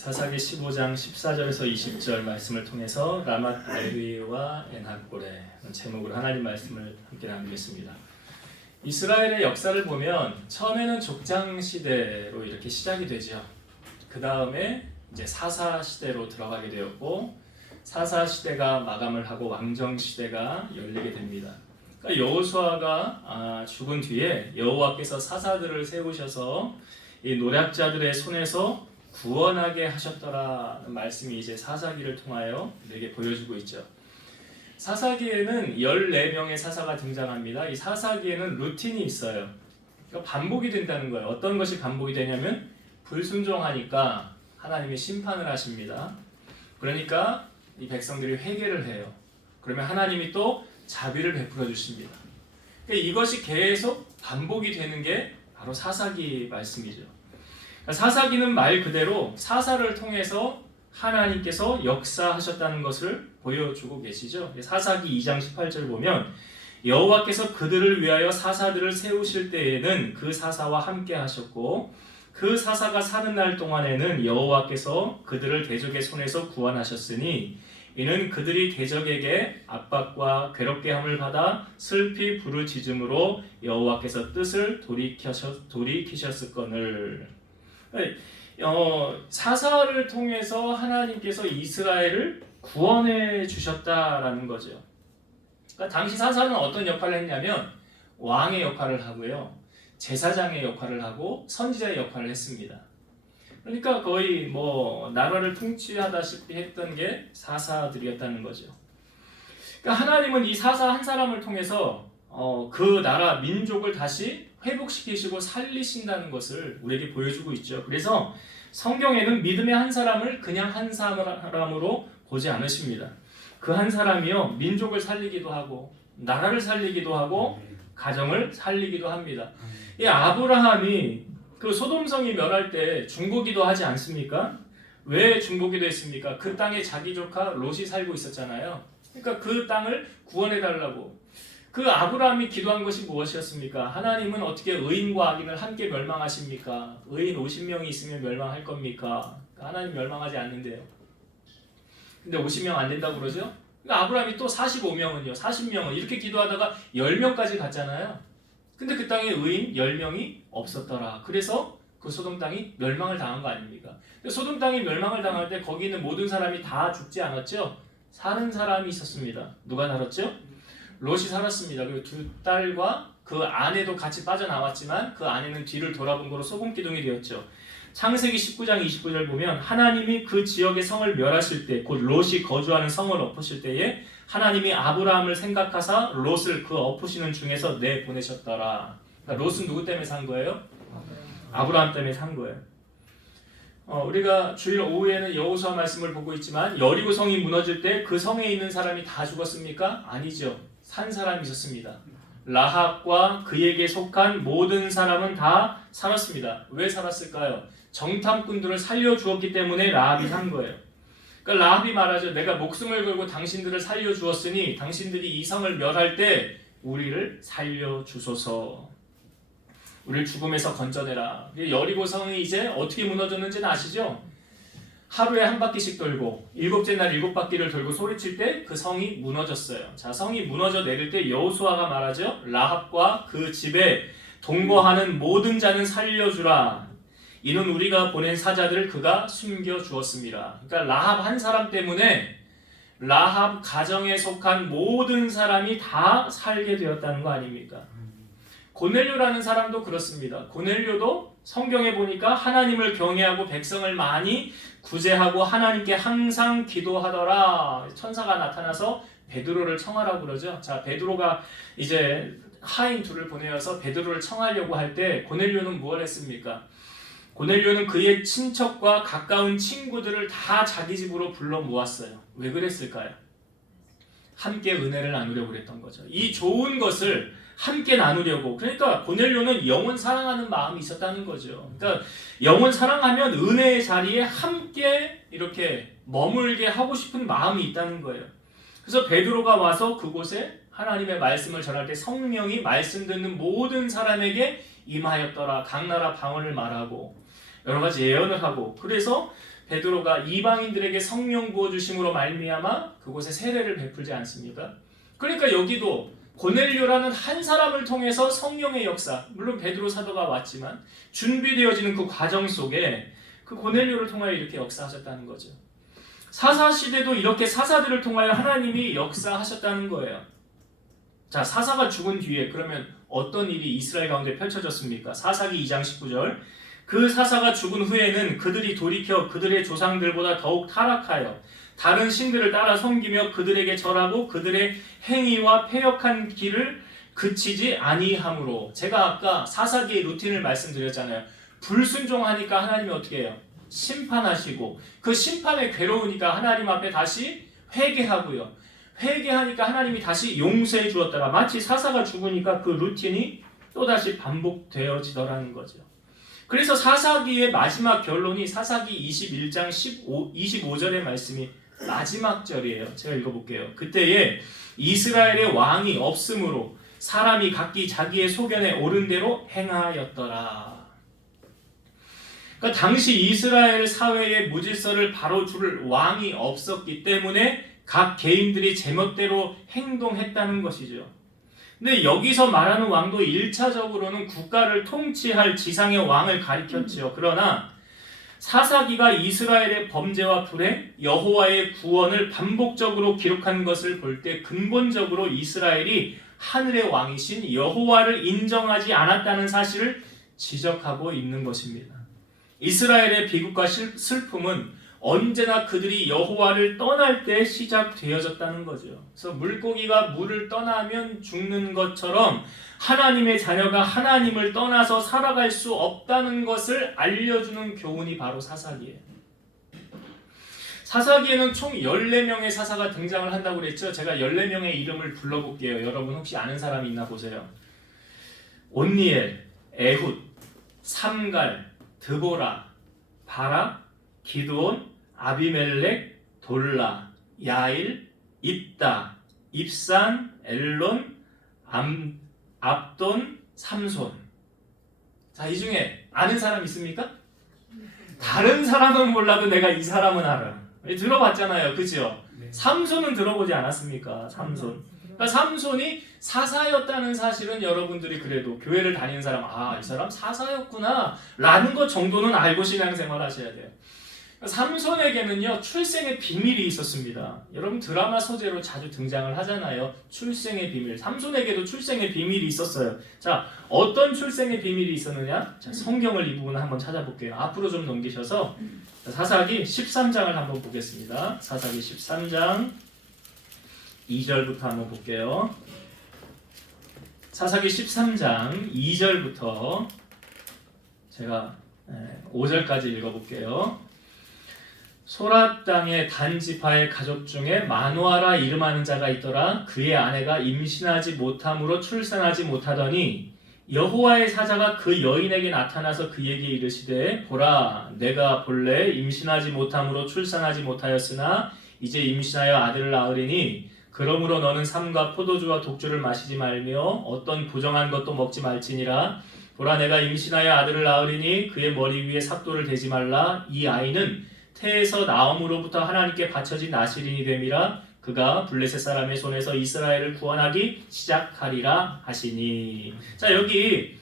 사사기 15장 14절에서 20절 말씀을 통해서 라맛 레위와 엔하골의 제목으로 하나님 말씀을 함께 나누겠습니다. 이스라엘의 역사를 보면 처음에는 족장 시대로 이렇게 시작이 되죠. 그 다음에 이제 사사 시대로 들어가게 되었고 사사 시대가 마감을 하고 왕정 시대가 열리게 됩니다. 그러니까 여호수아가 죽은 뒤에 여호와께서 사사들을 세우셔서 이 노략자들의 손에서 구원하게 하셨더라는 말씀이 이제 사사기를 통하여 우리에게 보여주고 있죠. 사사기에는 14명의 사사가 등장합니다. 이 사사기에는 루틴이 있어요. 그러니까 반복이 된다는 거예요. 어떤 것이 반복이 되냐면 불순종하니까 하나님이 심판을 하십니다. 그러니까 이 백성들이 회개를 해요. 그러면 하나님이 또 자비를 베풀어 주십니다. 그러니까 이것이 계속 반복이 되는 게 바로 사사기 말씀이죠. 사사기는 말 그대로 사사를 통해서 하나님께서 역사하셨다는 것을 보여주고 계시죠. 사사기 2장 18절 보면 여호와께서 그들을 위하여 사사들을 세우실 때에는 그 사사와 함께 하셨고 그 사사가 사는 날 동안에는 여호와께서 그들을 대적의 손에서 구원하셨으니 이는 그들이 대적에게 압박과 괴롭게 함을 받아 슬피 부르짖음으로 여호와께서 뜻을 돌이키셨을거늘. 사사를 통해서 하나님께서 이스라엘을 구원해 주셨다라는 거죠. 그러니까 당시 사사는 어떤 역할을 했냐면 왕의 역할을 하고요, 제사장의 역할을 하고 선지자의 역할을 했습니다. 그러니까 거의 나라를 통치하다시피 했던 게 사사들이었다는 거죠. 그러니까 하나님은 이 사사 한 사람을 통해서 그 나라 민족을 다시 회복시키시고 살리신다는 것을 우리에게 보여주고 있죠. 그래서 성경에는 믿음의 한 사람을 그냥 한 사람으로 보지 않으십니다. 그 한 사람이요, 민족을 살리기도 하고 나라를 살리기도 하고 가정을 살리기도 합니다. 이 아브라함이 그 소돔성이 멸할 때 중보기도 하지 않습니까? 왜 중보기도 했습니까? 그 땅에 자기 조카 롯이 살고 있었잖아요. 그러니까 그 땅을 구원해달라고. 그 아브라함이 기도한 것이 무엇이었습니까? 하나님은 어떻게 의인과 악인을 함께 멸망하십니까? 의인 50명이 있으면 멸망할 겁니까? 하나님 멸망하지 않는데요. 근데 50명 안 된다고 그러죠? 그러니까 아브라함이 또 45명은요, 40명은 이렇게 기도하다가 10명까지 갔잖아요. 근데 그 땅에 의인 10명이 없었더라. 그래서 그 소돔 땅이 멸망을 당한 거 아닙니까? 소돔 땅이 멸망을 당할 때 거기 있는 모든 사람이 다 죽지 않았죠? 사는 사람이 있었습니다. 누가 살았죠? 롯이 살았습니다. 그리고 두 딸과 그 아내도 같이 빠져나왔지만 그 아내는 뒤를 돌아본 거로 소금기둥이 되었죠. 창세기 19장 29절 보면 하나님이 그 지역의 성을 멸하실 때, 곧 롯이 거주하는 성을 엎으실 때에 하나님이 아브라함을 생각하사 롯을 그 엎으시는 중에서 내보내셨더라. 그러니까 롯은 누구 때문에 산 거예요? 아브라함 때문에 산 거예요. 우리가 주일 오후에는 여호수아 말씀을 보고 있지만 여리고 성이 무너질 때 그 성에 있는 사람이 다 죽었습니까? 아니죠. 산 사람이 있었습니다. 라합과 그에게 속한 모든 사람은 다 살았습니다. 왜 살았을까요? 정탐꾼들을 살려주었기 때문에 라합이 산 거예요. 그러니까 라합이 말하죠. 내가 목숨을 걸고 당신들을 살려주었으니 당신들이 이 성을 멸할 때 우리를 살려주소서. 우리를 죽음에서 건져내라. 여리고 성이 이제 어떻게 무너졌는지는 아시죠? 하루에 한 바퀴씩 돌고 7째 날 7바퀴를 돌고 소리칠 때 그 성이 무너졌어요. 자, 성이 무너져 내릴 때 여호수아가 말하죠. 라합과 그 집에 동거하는 모든 자는 살려주라. 이는 우리가 보낸 사자들을 그가 숨겨주었습니다. 그러니까 라합 한 사람 때문에 라합 가정에 속한 모든 사람이 다 살게 되었다는 거 아닙니까? 고넬료라는 사람도 그렇습니다. 고넬료도 성경에 보니까 하나님을 경외하고 백성을 많이 구제하고 하나님께 항상 기도하더라. 천사가 나타나서 베드로를 청하라고 그러죠. 자, 베드로가 이제 하인 둘을 보내어서 베드로를 청하려고 할 때 고넬료는 무엇을 했습니까? 고넬료는 그의 친척과 가까운 친구들을 다 자기 집으로 불러 모았어요. 왜 그랬을까요? 함께 은혜를 나누려고 그랬던 거죠. 이 좋은 것을 함께 나누려고. 그러니까 고넬료는 영혼 사랑하는 마음이 있었다는 거죠. 그러니까 영혼 사랑하면 은혜의 자리에 함께 이렇게 머물게 하고 싶은 마음이 있다는 거예요. 그래서 베드로가 와서 그곳에 하나님의 말씀을 전할 때 성령이 말씀 듣는 모든 사람에게 임하였더라. 각 나라 방언을 말하고 여러 가지 예언을 하고, 그래서 베드로가 이방인들에게 성령 부어 주심으로 말미암아 그곳에 세례를 베풀지 않습니까? 그러니까 여기도 고넬료라는 한 사람을 통해서 성령의 역사, 물론 베드로 사도가 왔지만 준비되어지는 그 과정 속에 그 고넬료를 통하여 이렇게 역사하셨다는 거죠. 사사시대도 이렇게 사사들을 통하여 하나님이 역사하셨다는 거예요. 자, 사사가 죽은 뒤에 그러면 어떤 일이 이스라엘 가운데 펼쳐졌습니까? 사사기 2장 19절. 그 사사가 죽은 후에는 그들이 돌이켜 그들의 조상들보다 더욱 타락하여 다른 신들을 따라 섬기며 그들에게 절하고 그들의 행위와 패역한 길을 그치지 아니하므로. 제가 아까 사사기의 루틴을 말씀드렸잖아요. 불순종하니까 하나님이 어떻게 해요? 심판하시고, 그 심판에 괴로우니까 하나님 앞에 다시 회개하고요. 회개하니까 하나님이 다시 용서해 주었다가 마치 사사가 죽으니까 그 루틴이 또다시 반복되어지더라는 거죠. 그래서 사사기의 마지막 결론이 사사기 21장 25절의 말씀이 마지막 절이에요. 제가 읽어볼게요. 그때에 이스라엘의 왕이 없으므로 사람이 각기 자기의 소견에 옳은 대로 행하였더라. 그러니까 당시 이스라엘 사회의 무질서를 바로 줄 왕이 없었기 때문에 각 개인들이 제멋대로 행동했다는 것이죠. 근데 여기서 말하는 왕도 1차적으로는 국가를 통치할 지상의 왕을 가리켰죠. 그러나 사사기가 이스라엘의 범죄와 불행, 여호와의 구원을 반복적으로 기록한 것을 볼 때 근본적으로 이스라엘이 하늘의 왕이신 여호와를 인정하지 않았다는 사실을 지적하고 있는 것입니다. 이스라엘의 비극과 슬픔은 언제나 그들이 여호와를 떠날 때 시작되어졌다는 거죠. 그래서 물고기가 물을 떠나면 죽는 것처럼 하나님의 자녀가 하나님을 떠나서 살아갈 수 없다는 것을 알려주는 교훈이 바로 사사기예요. 사사기에는 총 14명의 사사가 등장을 한다고 그랬죠. 제가 14명의 이름을 불러볼게요. 여러분 혹시 아는 사람이 있나 보세요. 온니엘, 에훗, 삼갈, 드보라, 바락, 기드온, 아비멜렉, 돌라, 야일, 입다, 입산, 엘론, 압돈, 삼손. 자, 이 중에 아는 사람 있습니까? 다른 사람은 몰라도 내가 이 사람은 알아. 들어봤잖아요. 그죠? 네. 삼손은 들어보지 않았습니까? 삼손. 그러니까 삼손이 사사였다는 사실은 여러분들이 그래도 교회를 다니는 사람, 아, 이 사람 사사였구나 라는 것 정도는 알고 신앙생활 하셔야 돼요. 삼손에게는요 출생의 비밀이 있었습니다. 여러분 드라마 소재로 자주 등장을 하잖아요. 출생의 비밀. 삼손에게도 출생의 비밀이 있었어요. 자, 어떤 출생의 비밀이 있었느냐? 자, 성경을 이 부분 한번 찾아볼게요. 앞으로 좀 넘기셔서 사사기 13장을 한번 보겠습니다. 사사기 13장 2절부터 한번 볼게요. 사사기 13장 2절부터 제가 5절까지 읽어볼게요. 소랏 땅의 단 지파의 가족 중에 마누아라 이름하는 자가 있더라. 그의 아내가 임신하지 못함으로 출산하지 못하더니 여호와의 사자가 그 여인에게 나타나서 그에게 이르시되 보라, 내가 본래 임신하지 못함으로 출산하지 못하였으나 이제 임신하여 아들을 낳으리니 그러므로 너는 삼과 포도주와 독주를 마시지 말며 어떤 부정한 것도 먹지 말지니라. 보라, 내가 임신하여 아들을 낳으리니 그의 머리 위에 삭도를 대지 말라. 이 아이는 태에서 나옴으로부터 하나님께 바쳐진 나실인이 됨이라. 그가 블레셋 사람의 손에서 이스라엘을 구원하기 시작하리라 하시니. 자, 여기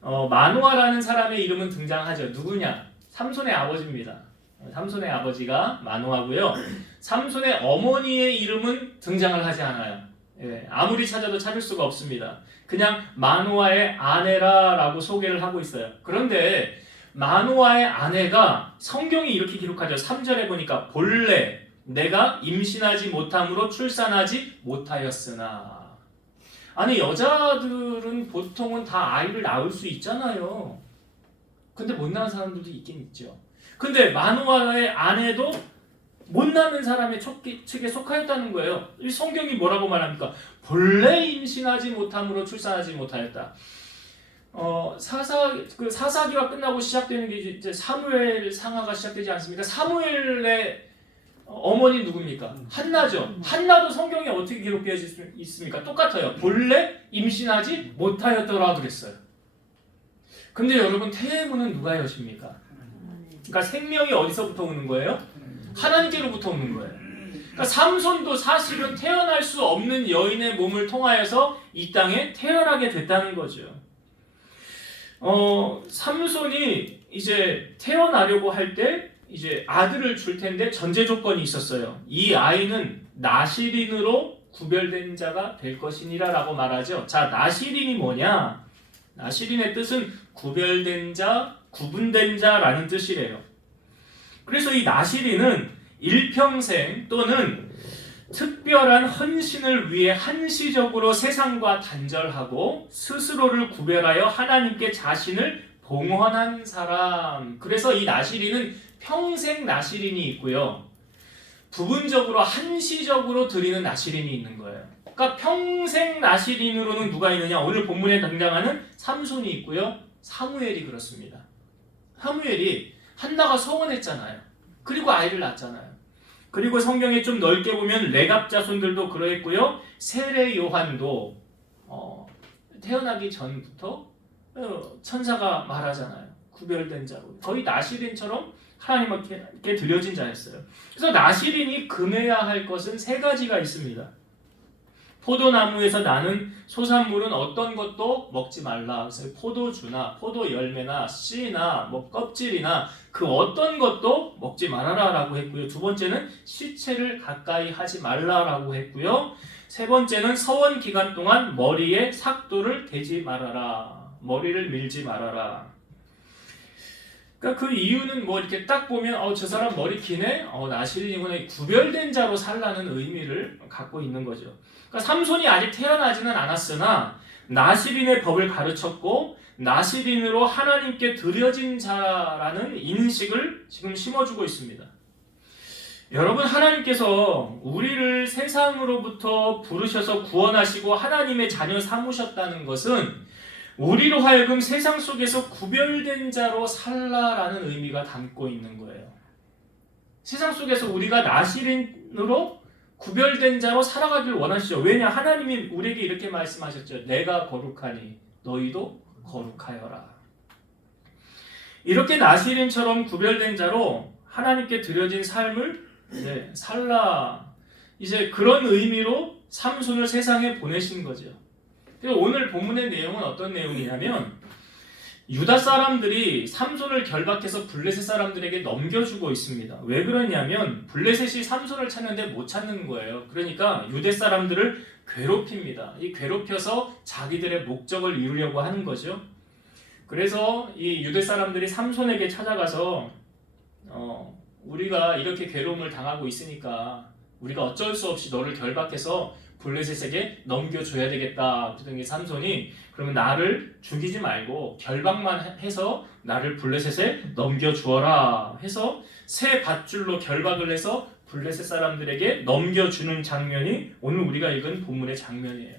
마누아라는 사람의 이름은 등장하죠. 누구냐? 삼손의 아버지입니다. 삼손의 아버지가 마누아고요. 삼손의 어머니의 이름은 등장을 하지 않아요. 예, 아무리 찾아도 찾을 수가 없습니다. 그냥 마누아의 아내라라고 소개를 하고 있어요. 그런데 마누아의 아내가 성경이 이렇게 기록하죠. 3절에 보니까 본래 내가 임신하지 못함으로 출산하지 못하였으나. 아니, 여자들은 보통은 다 아이를 낳을 수 있잖아요. 근데 못 낳은 사람들도 있긴 있죠. 근데 마누아의 아내도 못 낳는 사람의 측에 속하였다는 거예요. 이 성경이 뭐라고 말합니까? 본래 임신하지 못함으로 출산하지 못하였다. 사사기가 끝나고 시작되는 게 이제 사무엘 상하가 시작되지 않습니까? 사무엘의 어머니 누굽니까? 한나죠. 한나도 성경에 어떻게 기록되어 있습니까? 똑같아요. 본래 임신하지 못하였더라 그랬어요. 근데 여러분 태의부는 누가 여십니까? 그러니까 생명이 어디서부터 오는 거예요? 하나님께로부터 오는 거예요. 그러니까 삼손도 사실은 태어날 수 없는 여인의 몸을 통하여서 이 땅에 태어나게 됐다는 거죠. 삼손이 이제 태어나려고 할 때 이제 아들을 줄 텐데 전제 조건이 있었어요. 이 아이는 나시린으로 구별된 자가 될 것이니라 라고 말하죠. 자, 나시린이 뭐냐? 나시린의 뜻은 구별된 자, 구분된 자라는 뜻이래요. 그래서 이 나시린은 일평생 또는 특별한 헌신을 위해 한시적으로 세상과 단절하고 스스로를 구별하여 하나님께 자신을 봉헌한 사람. 그래서 이 나시린은 평생 나시린이 있고요. 부분적으로 한시적으로 드리는 나시린이 있는 거예요. 그러니까 평생 나시린으로는 누가 있느냐? 오늘 본문에 등장하는 삼손이 있고요. 사무엘이 그렇습니다. 사무엘이 한나가 서원했잖아요. 그리고 아이를 낳았잖아요. 그리고 성경에 좀 넓게 보면 레갑 자손들도 그러했고요. 세례 요한도 태어나기 전부터 천사가 말하잖아요. 구별된 자로. 거의 나시린처럼 하나님께 드려진 자였어요. 그래서 나시린이 금해야 할 것은 세 가지가 있습니다. 포도나무에서 나는 소산물은 어떤 것도 먹지 말라. 그래서 포도주나 포도 열매나 씨나 껍질이나 그 어떤 것도 먹지 말아라 라고 했고요. 두 번째는 시체를 가까이 하지 말라 라고 했고요. 세 번째는 서원 기간 동안 머리에 삭도를 대지 말아라. 머리를 밀지 말아라. 그러니까 그 이유는 이렇게 딱 보면 저 사람 머리 기네? 나시린이구나. 구별된 자로 살라는 의미를 갖고 있는 거죠. 그러니까 삼손이 아직 태어나지는 않았으나 나시린의 법을 가르쳤고 나시린으로 하나님께 드려진 자라는 인식을 지금 심어주고 있습니다. 여러분, 하나님께서 우리를 세상으로부터 부르셔서 구원하시고 하나님의 자녀 삼으셨다는 것은 우리로 하여금 세상 속에서 구별된 자로 살라라는 의미가 담고 있는 거예요. 세상 속에서 우리가 나시린으로 구별된 자로 살아가길 원하시죠. 왜냐? 하나님이 우리에게 이렇게 말씀하셨죠. 내가 거룩하니 너희도 거룩하여라. 이렇게 나시린처럼 구별된 자로 하나님께 드려진 삶을 살라. 이제 그런 의미로 삼손을 세상에 보내신 거죠. 오늘 본문의 내용은 어떤 내용이냐면 유다 사람들이 삼손을 결박해서 블레셋 사람들에게 넘겨주고 있습니다. 왜 그러냐면 블레셋이 삼손을 찾는데 못 찾는 거예요. 그러니까 유대 사람들을 괴롭힙니다. 이 괴롭혀서 자기들의 목적을 이루려고 하는 거죠. 그래서 이 유대 사람들이 삼손에게 찾아가서 우리가 이렇게 괴로움을 당하고 있으니까 우리가 어쩔 수 없이 너를 결박해서 블레셋에게 넘겨줘야 되겠다. 그랬더니 삼손이 그러면 나를 죽이지 말고 결박만 해서 나를 블레셋에 넘겨주어라 해서 새 밧줄로 결박을 해서 블레셋 사람들에게 넘겨주는 장면이 오늘 우리가 읽은 본문의 장면이에요.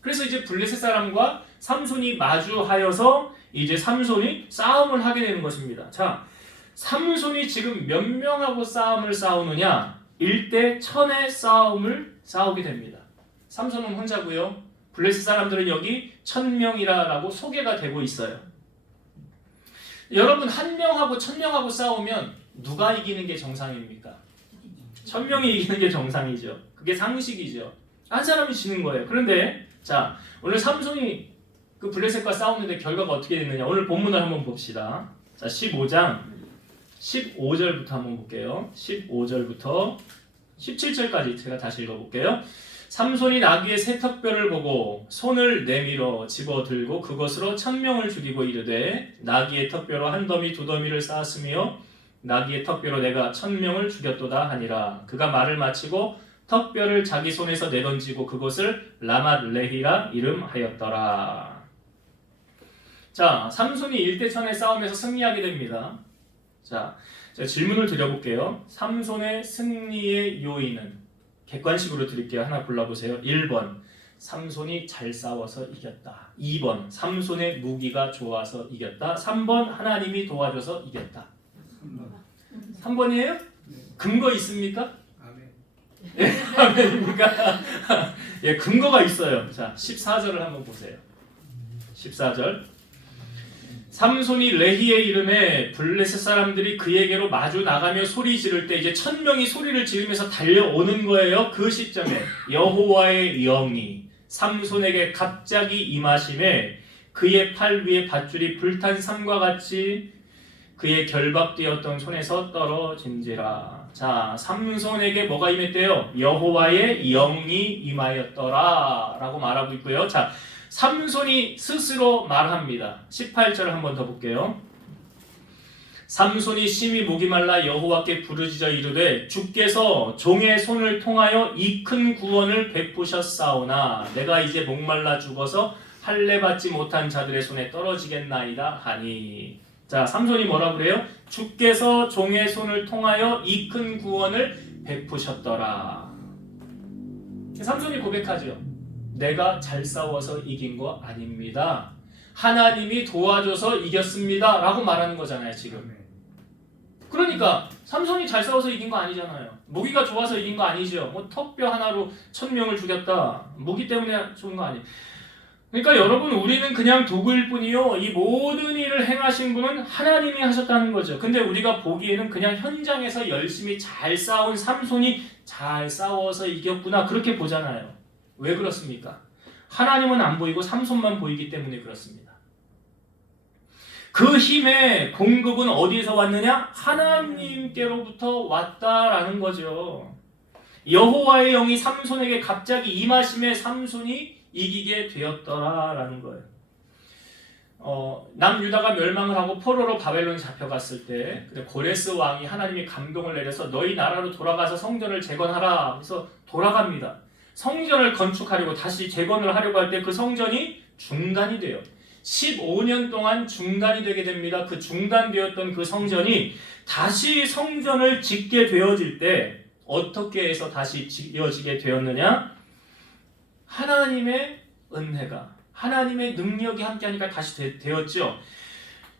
그래서 이제 블레셋 사람과 삼손이 마주하여서 이제 삼손이 싸움을 하게 되는 것입니다. 자, 삼손이 지금 몇 명하고 싸움을 싸우느냐? 1대 1000의 싸움을 싸우게 됩니다. 삼손은 혼자고요. 블레셋 사람들은 여기 1000명이라고 소개가 되고 있어요. 여러분, 1명하고 1000명하고 싸우면 누가 이기는 게 정상입니까? 1000명이 이기는 게 정상이죠. 그게 상식이죠. 한 사람이 지는 거예요. 그런데 자, 오늘 삼손이 그 블레셋과 싸우는데 결과가 어떻게 됐느냐? 오늘 본문을 한번 봅시다. 자, 15장 15절부터 한번 볼게요. 15절부터 17절까지 제가 다시 읽어볼게요. 삼손이 나귀의 새 턱뼈를 보고 손을 내밀어 집어들고 그것으로 1000명을 죽이고 이르되 나귀의 턱뼈로 한 더미 두 더미를 쌓았으며 나귀의 턱뼈로 내가 1000명을 죽였도다 하니라. 그가 말을 마치고 턱뼈를 자기 손에서 내던지고 그것을 라맛 레히라 이름하였더라. 자, 삼손이 1대 1000의 싸움에서 승리하게 됩니다. 자, 제가 질문을 드려볼게요. 삼손의 승리의 요인은 객관식으로 드릴게요. 하나 골라보세요. 1번, 삼손이 잘 싸워서 이겼다. 2번, 삼손의 무기가 좋아서 이겼다. 3번, 하나님이 도와줘서 이겼다. 3번이에요? 근거 있습니까? 예, 아멘입니까? 예, 근거가 있어요. 자, 14절을 한번 보세요. 14절. 삼손이 레히의 이름에 블레셋 사람들이 그에게로 마주 나가며 소리 지를 때 이제 1000명이 소리를 지르면서 달려오는 거예요. 그 시점에 여호와의 영이 삼손에게 갑자기 임하심에 그의 팔 위에 밧줄이 불탄 삼과 같이 그의 결박되었던 손에서 떨어진지라. 자, 삼손에게 뭐가 임했대요? 여호와의 영이 임하였더라 라고 말하고 있고요. 자, 삼손이 스스로 말합니다. 18절을 한번 더 볼게요. 삼손이 심히 목이 말라 여호와께 부르짖어 이르되 주께서 종의 손을 통하여 이 큰 구원을 베푸셨사오나 내가 이제 목말라 죽어서 할례 받지 못한 자들의 손에 떨어지겠나이다 하니. 자, 삼손이 뭐라 그래요? 주께서 종의 손을 통하여 이 큰 구원을 베푸셨더라. 삼손이 고백하죠. 내가 잘 싸워서 이긴 거 아닙니다. 하나님이 도와줘서 이겼습니다 라고 말하는 거잖아요 지금. 그러니까 삼손이 잘 싸워서 이긴 거 아니잖아요. 무기가 좋아서 이긴 거 아니죠. 뭐 턱뼈 하나로 1000명을 죽였다. 무기 때문에 좋은 거 아니에요. 그러니까 여러분, 우리는 그냥 도구일 뿐이요, 이 모든 일을 행하신 분은 하나님이 하셨다는 거죠. 근데 우리가 보기에는 그냥 현장에서 열심히 잘 싸운 삼손이 잘 싸워서 이겼구나 그렇게 보잖아요. 왜 그렇습니까? 하나님은 안 보이고 삼손만 보이기 때문에 그렇습니다. 그 힘의 공급은 어디에서 왔느냐? 하나님께로부터 왔다라는 거죠. 여호와의 영이 삼손에게 갑자기 임하심에 삼손이 이기게 되었더라라는 거예요. 남유다가 멸망을 하고 포로로 바벨론에 잡혀갔을 때 고레스 왕이 하나님이 감동을 내려서 너희 나라로 돌아가서 성전을 재건하라. 그래서 돌아갑니다. 성전을 건축하려고 다시 재건을 하려고 할 때 그 성전이 중단이 돼요. 15년 동안 중단이 되게 됩니다. 그 중단되었던 그 성전이 다시 성전을 짓게 되어질 때 어떻게 해서 다시 지어지게 되었느냐? 하나님의 은혜가, 하나님의 능력이 함께하니까 다시 되었죠.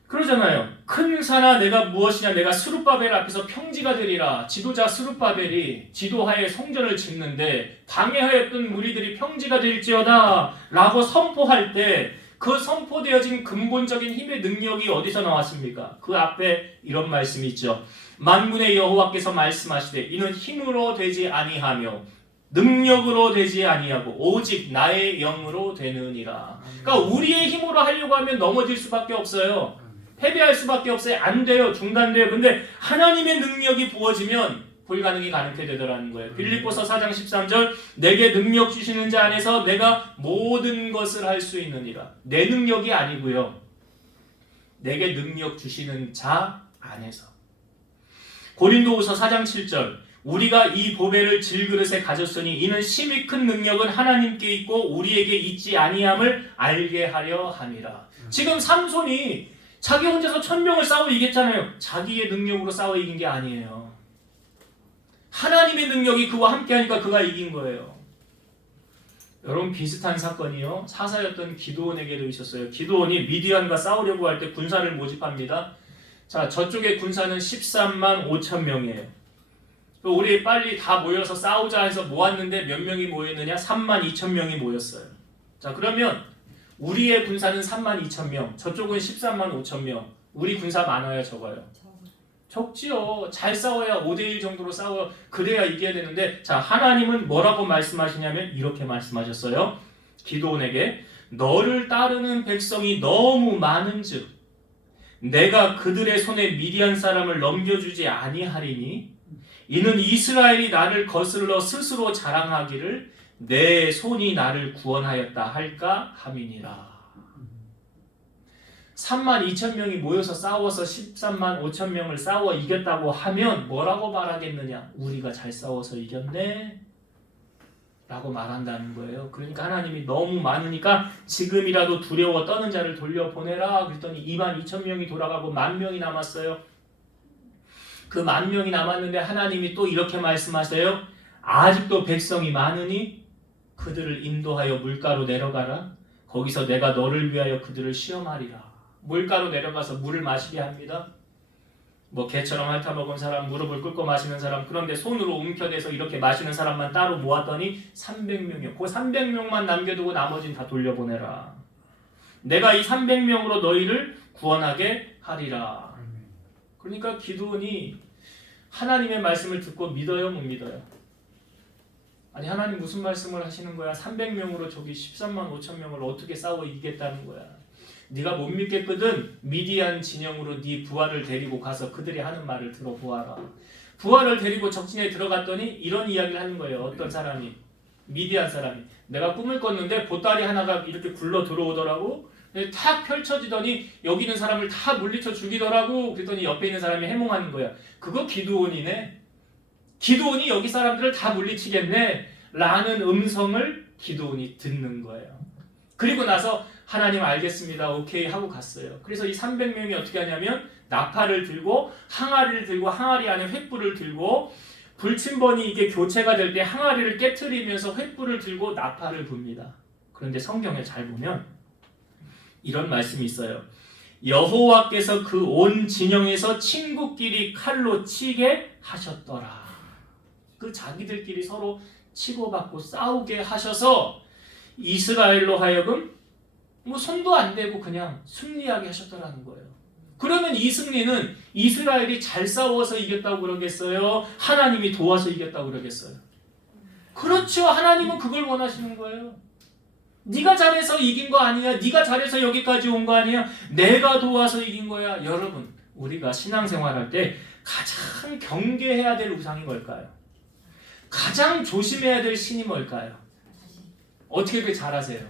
그러잖아요. 큰 산아 내가 무엇이냐, 내가 스룹바벨 앞에서 평지가 되리라. 지도자 스룹바벨이 지도하에 성전을 짓는데 방해하였던 무리들이 평지가 될지어다 라고 선포할 때 그 선포되어진 근본적인 힘의 능력이 어디서 나왔습니까? 그 앞에 이런 말씀이 있죠. 만군의 여호와께서 말씀하시되 이는 힘으로 되지 아니하며 능력으로 되지 아니하고 오직 나의 영으로 되느니라. 그러니까 우리의 힘으로 하려고 하면 넘어질 수밖에 없어요. 패배할 수밖에 없어요. 안 돼요. 중단돼요. 근데 하나님의 능력이 부어지면 불가능이 가능하게 되더라는 거예요. 빌립보서 4장 13절 내게 능력 주시는 자 안에서 내가 모든 것을 할 수 있느니라. 내 능력이 아니고요. 내게 능력 주시는 자 안에서. 고린도후서 4장 7절 우리가 이 보배를 질그릇에 가졌으니 이는 심히 큰 능력은 하나님께 있고 우리에게 있지 아니함을 알게 하려 함이라. 지금 삼손이 자기 혼자서 1000명을 싸워 이겼잖아요. 자기의 능력으로 싸워 이긴 게 아니에요. 하나님의 능력이 그와 함께하니까 그가 이긴 거예요. 여러분, 비슷한 사건이요, 사사였던 기드온에게도 있었어요. 기드온이 미디안과 싸우려고 할 때 군사를 모집합니다. 자, 저쪽의 군사는 13만 5천 명이에요. 우리 빨리 다 모여서 싸우자 해서 모았는데 몇 명이 모였느냐? 3만 2천 명이 모였어요. 자, 그러면 우리의 군사는 3만 2천 명, 저쪽은 13만 5천 명. 우리 군사 많아요, 적어요? 적지요. 잘 싸워야 5대1 정도로 싸워. 그래야 이겨야 되는데, 자, 하나님은 뭐라고 말씀하시냐면 이렇게 말씀하셨어요. 기드온에게 너를 따르는 백성이 너무 많은즉 내가 그들의 손에 미디안 사람을 넘겨주지 아니하리니 이는 이스라엘이 나를 거슬러 스스로 자랑하기를 내 손이 나를 구원하였다 할까 함이니라. 3만 2천 명이 모여서 싸워서 13만 5천 명을 싸워 이겼다고 하면 뭐라고 말하겠느냐? 우리가 잘 싸워서 이겼네? 라고 말한다는 거예요. 그러니까 하나님이 너무 많으니까 지금이라도 두려워 떠는 자를 돌려보내라. 그랬더니 2만 2천 명이 돌아가고 10,000명이 남았어요. 그 10,000명이 남았는데 하나님이 또 이렇게 말씀하세요. 아직도 백성이 많으니 그들을 인도하여 물가로 내려가라. 거기서 내가 너를 위하여 그들을 시험하리라. 물가로 내려가서 물을 마시게 합니다. 뭐 개처럼 핥아먹은 사람, 무릎을 꿇고 마시는 사람, 그런데 손으로 움켜대서 이렇게 마시는 사람만 따로 모았더니 300명이요. 그 300명만 남겨두고 나머지는 다 돌려보내라. 내가 이 300명으로 너희를 구원하게 하리라. 그러니까 기드온이 하나님의 말씀을 듣고 믿어요, 못 믿어요? 아니 하나님 무슨 말씀을 하시는 거야? 300명으로 저기 13만 5천 명을 어떻게 싸워 이기겠다는 거야? 네가 못 믿겠거든 미디안 진영으로 네 부하를 데리고 가서 그들이 하는 말을 들어보아라. 부하를 데리고 적진에 들어갔더니 이런 이야기를 하는 거예요. 어떤 사람이, 미디안 사람이, 내가 꿈을 꿨는데 보따리 하나가 이렇게 굴러 들어오더라고. 탁 펼쳐지더니 여기 있는 사람을 다 물리쳐 죽이더라고. 그랬더니 옆에 있는 사람이 해몽하는 거야. 그거 기드온이네. 기드온이 여기 사람들을 다 물리치겠네 라는 음성을 기드온이 듣는 거예요. 그리고 나서 하나님 알겠습니다 오케이 하고 갔어요. 그래서 이 300명이 어떻게 하냐면 나팔을 들고 항아리를 들고 항아리 안에 횃불을 들고 불침번이 이게 교체가 될 때 항아리를 깨트리면서 횃불을 들고 나팔을 붑니다. 그런데 성경에 잘 보면 이런 말씀이 있어요. 여호와께서 그 온 진영에서 친구끼리 칼로 치게 하셨더라. 그 자기들끼리 서로 치고받고 싸우게 하셔서 이스라엘로 하여금 뭐 손도 안 대고 그냥 승리하게 하셨더라는 거예요. 그러면 이 승리는 이스라엘이 잘 싸워서 이겼다고 그러겠어요? 하나님이 도와서 이겼다고 그러겠어요? 그렇죠. 하나님은 그걸 원하시는 거예요. 네가 잘해서 이긴 거 아니야. 네가 잘해서 여기까지 온 거 아니야. 내가 도와서 이긴 거야. 여러분, 우리가 신앙생활할 때 가장 경계해야 될 우상이 뭘까요? 가장 조심해야 될 신이 뭘까요? 어떻게 그렇게 잘하세요?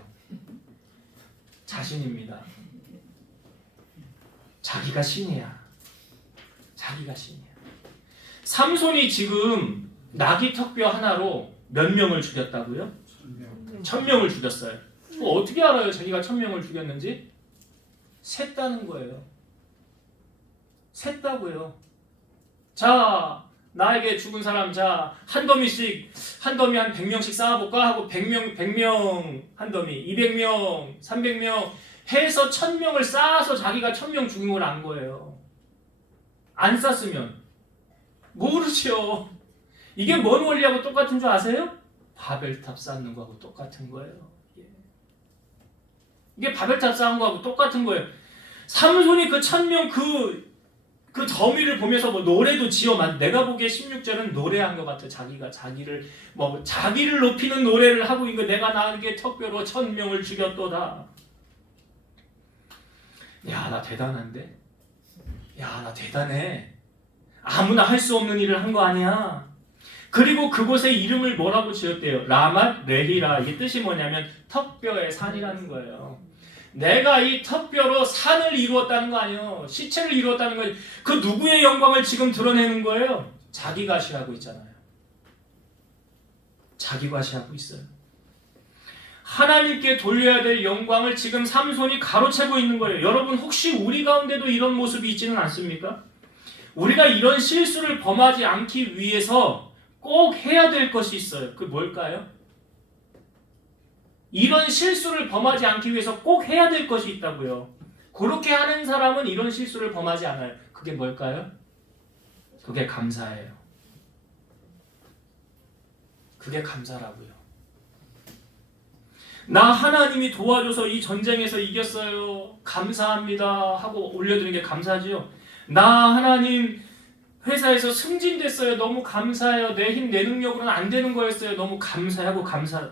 자신입니다. 자기가 신이야. 자기가 신이야. 삼손이 지금 나귀 턱뼈 하나로 몇 명을 죽였다고요? 1000명을 죽였어요. 어떻게 알아요? 자기가 1000명을 죽였는지? 셌다는 거예요. 셌다고요. 자, 나에게 죽은 사람, 자, 한 더미씩, 한 더미 한 100명씩 쌓아볼까? 하고 100명 한 더미, 200명, 300명 해서 1000명을 쌓아서 자기가 1000명 죽인 걸 안 거예요. 안 쌌으면 모르죠. 이게 뭔 원리하고 똑같은 줄 아세요? 바벨탑 쌓는 거하고 똑같은 거예요. 이게 바벨탑 쌓은 거하고 똑같은 거예요. 삼손이 그 1000명 그 더미를 보면서 뭐 노래도 지어만, 내가 보기에 16절은 노래한 것 같아. 자기가 자기를 높이는 노래를 하고 있는 거. 내가 나에게 턱뼈로 1000명을 죽였도다. 야, 나 대단한데? 야, 나 대단해. 아무나 할 수 없는 일을 한 거 아니야. 그리고 그곳의 이름을 뭐라고 지었대요? 라맛 레히라. 이게 뜻이 뭐냐면 턱뼈의 산이라는 거예요. 내가 이 턱뼈로 산을 이루었다는 거 아니에요. 시체를 이루었다는 거예요. 그 누구의 영광을 지금 드러내는 거예요? 자기 과시하고 있잖아요. 자기 과시하고 있어요. 하나님께 돌려야 될 영광을 지금 삼손이 가로채고 있는 거예요. 여러분, 혹시 우리 가운데도 이런 모습이 있지는 않습니까? 우리가 이런 실수를 범하지 않기 위해서 꼭 해야 될 것이 있어요. 그게 뭘까요? 이런 실수를 범하지 않기 위해서 꼭 해야 될 것이 있다고요. 그렇게 하는 사람은 이런 실수를 범하지 않아요. 그게 뭘까요? 그게 감사예요. 그게 감사라고요. 나 하나님이 도와줘서 이 전쟁에서 이겼어요. 감사합니다 하고 올려드리는 게 감사지요. 나 하나님 회사에서 승진됐어요. 너무 감사해요. 내 힘, 내 능력으로는 안 되는 거였어요. 너무 감사하고 감사.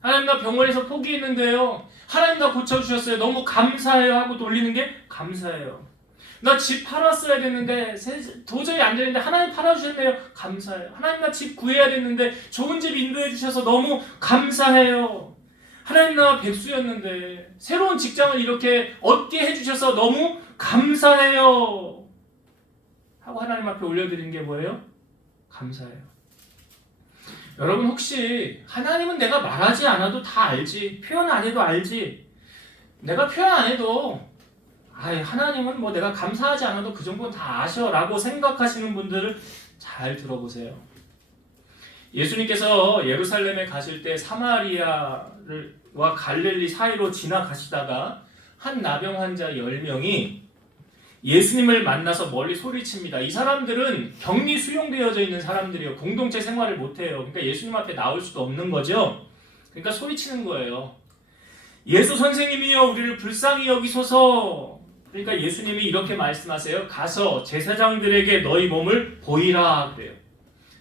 하나님, 나 병원에서 포기했는데요. 하나님, 나 고쳐주셨어요. 너무 감사해요 하고 돌리는 게 감사해요. 나 집 팔았어야 됐는데 도저히 안 되는데 하나님 팔아주셨네요. 감사해요. 하나님, 나 집 구해야 됐는데 좋은 집 인도해 주셔서 너무 감사해요. 하나님, 나 백수였는데 새로운 직장을 이렇게 얻게 해주셔서 너무 감사해요 하고 하나님 앞에 올려드리는 게 뭐예요? 감사해요. 여러분, 혹시 하나님은 내가 말하지 않아도 다 알지, 표현 안 해도 알지, 내가 표현 안 해도 하나님은 뭐 내가 감사하지 않아도 그 정도는 다 아셔 라고 생각하시는 분들을 잘 들어보세요. 예수님께서 예루살렘에 가실 때 사마리아와 갈릴리 사이로 지나가시다가 한 나병 환자 10명이 예수님을 만나서 멀리 소리칩니다. 이 사람들은 격리 수용되어져 있는 사람들이에요. 공동체 생활을 못해요. 그러니까 예수님 앞에 나올 수도 없는 거죠. 그러니까 소리치는 거예요. 예수 선생님이여, 우리를 불쌍히 여기소서. 그러니까 예수님이 이렇게 말씀하세요. 가서 제사장들에게 너희 몸을 보이라 그래요.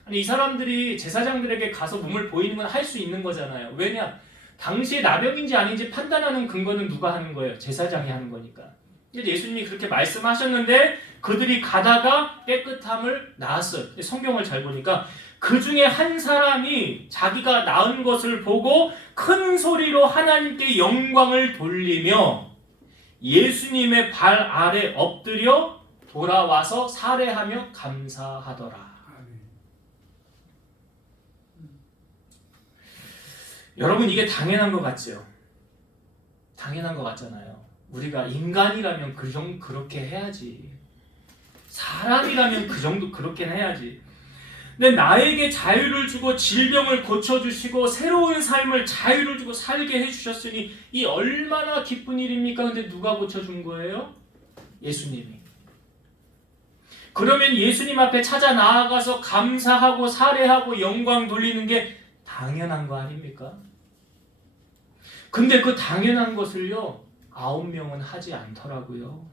아니, 이 사람들이 제사장들에게 가서 몸을 보이는 건 할 수 있는 거잖아요. 왜냐? 당시에 나병인지 아닌지 판단하는 근거는 누가 하는 거예요? 제사장이 하는 거니까. 예수님이 그렇게 말씀하셨는데 그들이 가다가 깨끗함을 나았어요. 성경을 잘 보니까 그 중에 한 사람이 자기가 나은 것을 보고 큰 소리로 하나님께 영광을 돌리며 예수님의 발 아래 엎드려 돌아와서 살해하며 감사하더라. 여러분, 이게 당연한 것 같죠? 당연한 것 같잖아요. 우리가 인간이라면 그렇게 해야지. 사람이라면 그 정도 그렇게는 해야지. 근데 나에게 자유를 주고 질병을 고쳐주시고 새로운 삶을 자유를 주고 살게 해주셨으니 이 얼마나 기쁜 일입니까? 근데 누가 고쳐준 거예요? 예수님이. 그러면 예수님 앞에 찾아 나아가서 감사하고 살해하고 영광 돌리는 게 당연한 거 아닙니까? 근데 그 당연한 것을요 9명은 하지 않더라고요.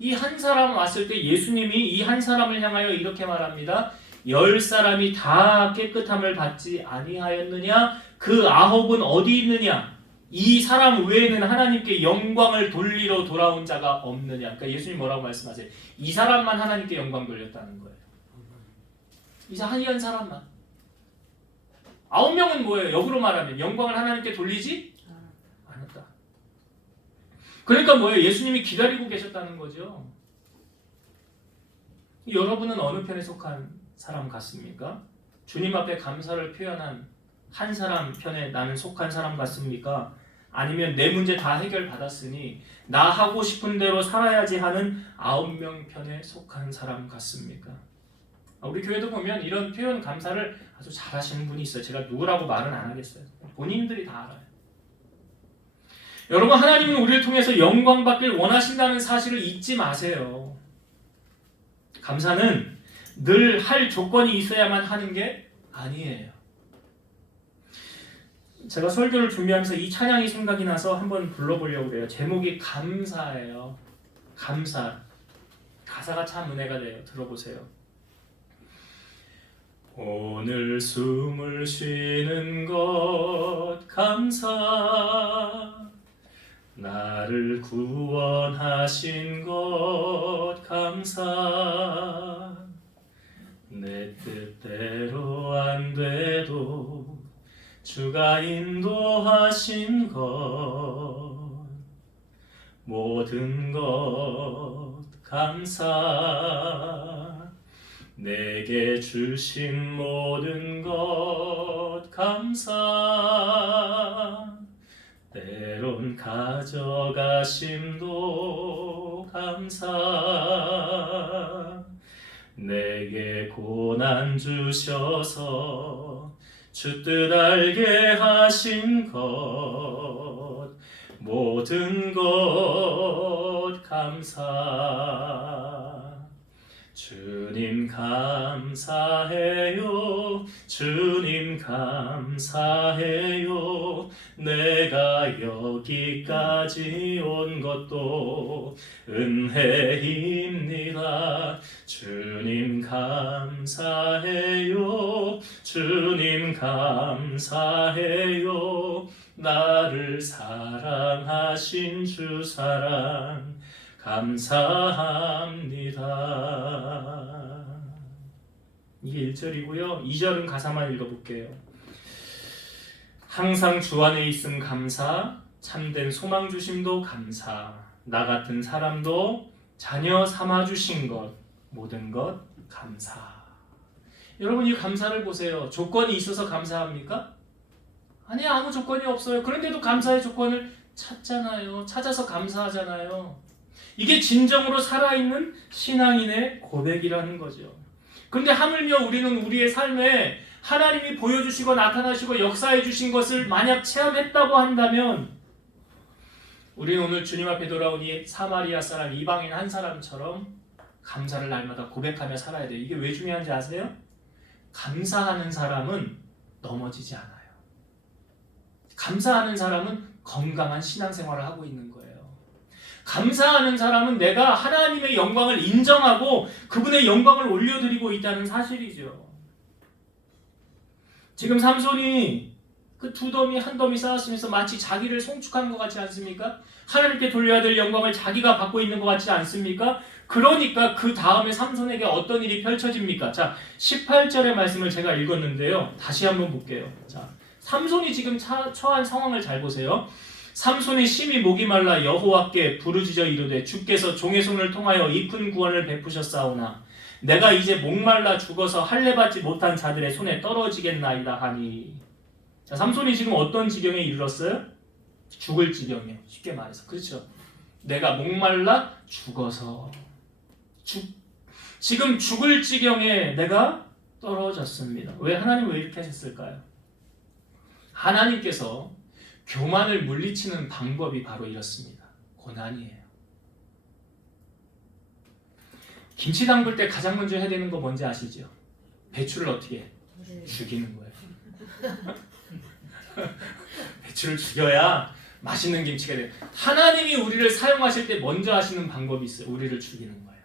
이 한 사람 왔을 때 예수님이 이 한 사람을 향하여 이렇게 말합니다. 10사람이 다 깨끗함을 받지 아니하였느냐? 그 9은 어디 있느냐? 이 사람 외에는 하나님께 영광을 돌리러 돌아온 자가 없느냐? 그러니까 예수님 뭐라고 말씀하세요? 이 사람만 하나님께 영광 돌렸다는 거예요. 이 한 사람만. 9명은 뭐예요? 역으로 말하면 영광을 하나님께 돌리지 않았다. 그러니까 뭐예요? 예수님이 기다리고 계셨다는 거죠. 여러분은 어느 편에 속한 사람 같습니까? 주님 앞에 감사를 표현한 한 사람 편에 나는 속한 사람 같습니까? 아니면 내 문제 다 해결받았으니 나 하고 싶은 대로 살아야지 하는 9명 편에 속한 사람 같습니까? 우리 교회도 보면 이런 표현 감사를 아주 잘하시는 분이 있어요. 제가 누구라고 말은 안 하겠어요. 본인들이 다 알아요. 여러분, 하나님은 우리를 통해서 영광 받길 원하신다는 사실을 잊지 마세요. 감사는 늘 할 조건이 있어야만 하는 게 아니에요. 제가 설교를 준비하면서 이 찬양이 생각이 나서 한번 불러보려고 해요. 제목이 감사예요. 감사. 가사가 참 은혜가 돼요. 들어보세요. 오늘 숨을 쉬는 것 감사, 나를 구원하신 것 감사, 내 뜻대로 안 돼도 주가 인도하신 것, 모든 것 감사, 내게 주신 모든 것 감사, 때론 가져가심도 감사, 내게 고난 주셔서 주 뜻 알게 하신 것, 모든 것 감사. 주님 감사해요. 주님 감사해요. 내가 여기까지 온 것도 은혜입니다. 주님 감사해요. 주님 감사해요. 나를 사랑하신 주 사랑 감사합니다. 이게 1절이고요. 2절은 가사만 읽어볼게요. 항상 주 안에 있음 감사, 참된 소망 주심도 감사, 나 같은 사람도 자녀 삼아 주신 것, 모든 것 감사. 여러분, 이 감사를 보세요. 조건이 있어서 감사합니까? 아니, 아무 조건이 없어요. 그런데도 감사의 조건을 찾잖아요. 찾아서 감사하잖아요. 이게 진정으로 살아있는 신앙인의 고백이라는 거죠. 그런데 하물며 우리는 우리의 삶에 하나님이 보여주시고 나타나시고 역사해 주신 것을 만약 체험했다고 한다면 우리는 오늘 주님 앞에 돌아온 이 사마리아 사람, 이방인 한 사람처럼 감사를 날마다 고백하며 살아야 돼요. 이게 왜 중요한지 아세요? 감사하는 사람은 넘어지지 않아요. 감사하는 사람은 건강한 신앙생활을 하고 있는 거예요. 감사하는 사람은 내가 하나님의 영광을 인정하고 그분의 영광을 올려드리고 있다는 사실이죠. 지금 삼손이 그 두 더미 한 더미 쌓았으면서 마치 자기를 송축하는 것 같지 않습니까? 하나님께 돌려야 될 영광을 자기가 받고 있는 것 같지 않습니까? 그러니까 그 다음에 삼손에게 어떤 일이 펼쳐집니까? 자, 18절의 말씀을 제가 읽었는데요. 다시 한번 볼게요. 자, 삼손이 지금 처한 상황을 잘 보세요. 삼손이 심히 목이 말라 여호와께 부르짖어 이르되 주께서 종의 손을 통하여 이 큰 구원을 베푸셨사오나 내가 이제 목말라 죽어서 할례받지 못한 자들의 손에 떨어지겠나이다 하니. 자, 삼손이 지금 어떤 지경에 이르렀어요? 죽을 지경이에요. 쉽게 말해서. 그렇죠. 내가 목말라 죽어서 지금 죽을 지경에 내가 떨어졌습니다. 왜 하나님 왜 이렇게 하셨을까요? 하나님께서 교만을 물리치는 방법이 바로 이렇습니다. 고난이에요. 김치 담글 때 가장 먼저 해야 되는 거 뭔지 아시죠? 배추를 어떻게 해? 죽이는 거예요. 배추를 죽여야 맛있는 김치가 돼요. 하나님이 우리를 사용하실 때 먼저 하시는 방법이 있어요. 우리를 죽이는 거예요.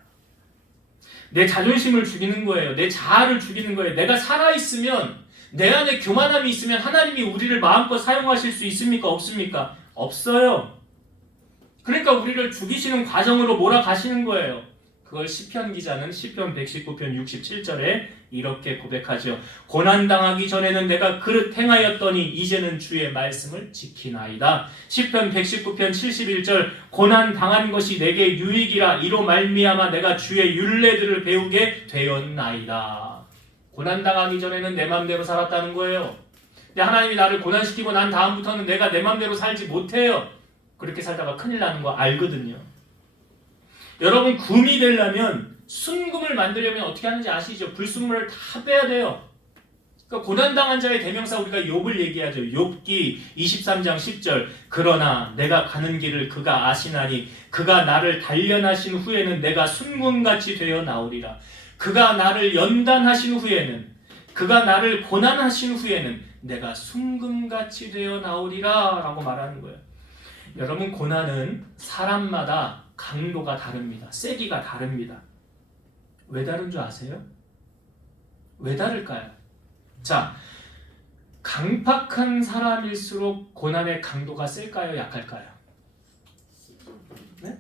내 자존심을 죽이는 거예요. 내 자아를 죽이는 거예요. 내가 살아있으면, 내 안에 교만함이 있으면 하나님이 우리를 마음껏 사용하실 수 있습니까? 없습니까? 없어요. 그러니까 우리를 죽이시는 과정으로 몰아가시는 거예요. 그걸 시편 기자는 시편 119편 67절에 이렇게 고백하죠. 고난당하기 전에는 내가 그릇 행하였더니 이제는 주의 말씀을 지키나이다. 시편 119편 71절 고난당한 것이 내게 유익이라 이로 말미암아 내가 주의 율례들을 배우게 되었나이다. 고난당하기 전에는 내 맘대로 살았다는 거예요. 근데 하나님이 나를 고난시키고 난 다음부터는 내가 내 맘대로 살지 못해요. 그렇게 살다가 큰일 나는 거 알거든요. 여러분, 금이 되려면, 순금을 만들려면 어떻게 하는지 아시죠? 불순물을 다 빼야 돼요. 그러니까 고난당한 자의 대명사 우리가 욥을 얘기하죠. 욥기 23장 10절 그러나 내가 가는 길을 그가 아시나니 그가 나를 단련하신 후에는 내가 순금같이 되어 나오리라. 그가 나를 연단하신 후에는, 그가 나를 고난하신 후에는 내가 순금같이 되어 나오리라 라고 말하는 거예요. 여러분, 고난은 사람마다 강도가 다릅니다. 세기가 다릅니다. 왜 다른 줄 아세요? 왜 다를까요? 자, 강팍한 사람일수록 고난의 강도가 셀까요? 약할까요? 네?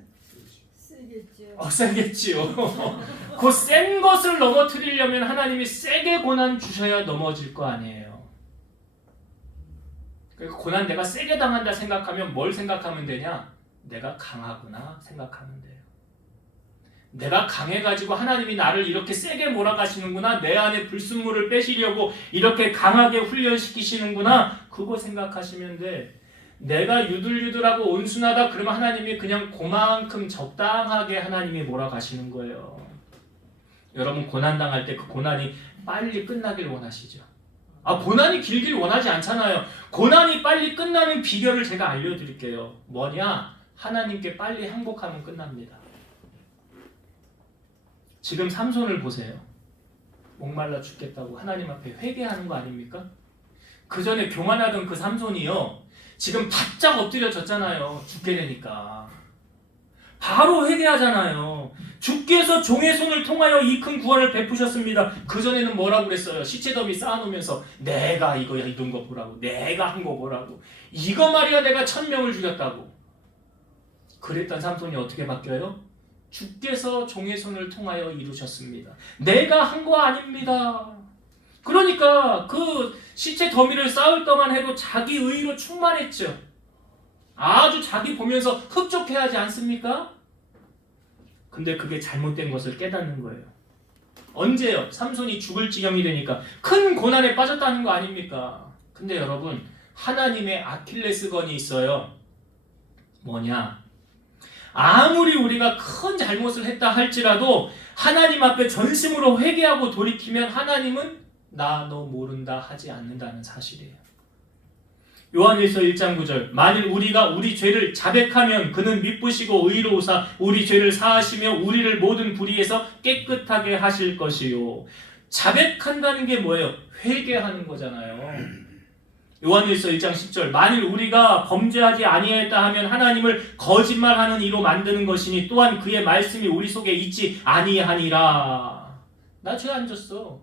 세겠죠. 세겠지요. 그 센 것을 넘어뜨리려면 하나님이 세게 고난 주셔야 넘어질 거 아니에요. 그러니까 고난 내가 세게 당한다 생각하면 뭘 생각하면 되냐? 내가 강하구나 생각하면 돼요. 내가 강해가지고 하나님이 나를 이렇게 세게 몰아가시는구나, 내 안에 불순물을 빼시려고 이렇게 강하게 훈련시키시는구나, 그거 생각하시면 돼. 내가 유들유들하고 온순하다 그러면 하나님이 그냥 그만큼 적당하게 하나님이 몰아가시는 거예요. 여러분, 고난당할 때 그 고난이 빨리 끝나길 원하시죠? 고난이 길길 원하지 않잖아요. 고난이 빨리 끝나는 비결을 제가 알려드릴게요. 뭐냐? 하나님께 빨리 항복하면 끝납니다. 지금 삼손을 보세요. 목말라 죽겠다고 하나님 앞에 회개하는 거 아닙니까? 그 전에 교만하던 그 삼손이요, 지금 바짝 엎드려졌잖아요. 죽게 되니까 바로 회개하잖아요. 주께서 종의 손을 통하여 이 큰 구원을 베푸셨습니다. 그전에는 뭐라고 그랬어요? 시체더미 쌓아놓으면서 내가 이거야 이런 거 보라고, 내가 한 거 보라고, 이거 말이야 내가 1000명을 죽였다고. 그랬던 삼손이 어떻게 바뀌어요? 주께서 종의 손을 통하여 이루셨습니다. 내가 한 거 아닙니다. 그러니까 그 시체 더미를 쌓을 때만 해도 자기 의로 충만했죠. 아주 자기 보면서 흡족해하지 않습니까? 근데 그게 잘못된 것을 깨닫는 거예요. 언제요? 삼손이 죽을 지경이 되니까 큰 고난에 빠졌다는 거 아닙니까? 근데 여러분, 하나님의 아킬레스건이 있어요. 뭐냐? 아무리 우리가 큰 잘못을 했다 할지라도 하나님 앞에 전심으로 회개하고 돌이키면 하나님은 나 너 모른다 하지 않는다는 사실이에요. 요한일서 1장 9절 만일 우리가 우리 죄를 자백하면 그는 미쁘시고 의로우사 우리 죄를 사하시며 우리를 모든 불의에서 깨끗하게 하실 것이요. 자백한다는 게 뭐예요? 회개하는 거잖아요. 요한일서 1장 10절 만일 우리가 범죄하지 아니하였다 하면 하나님을 거짓말하는 이로 만드는 것이니 또한 그의 말씀이 우리 속에 있지 아니하니라. 나 죄 안 졌어.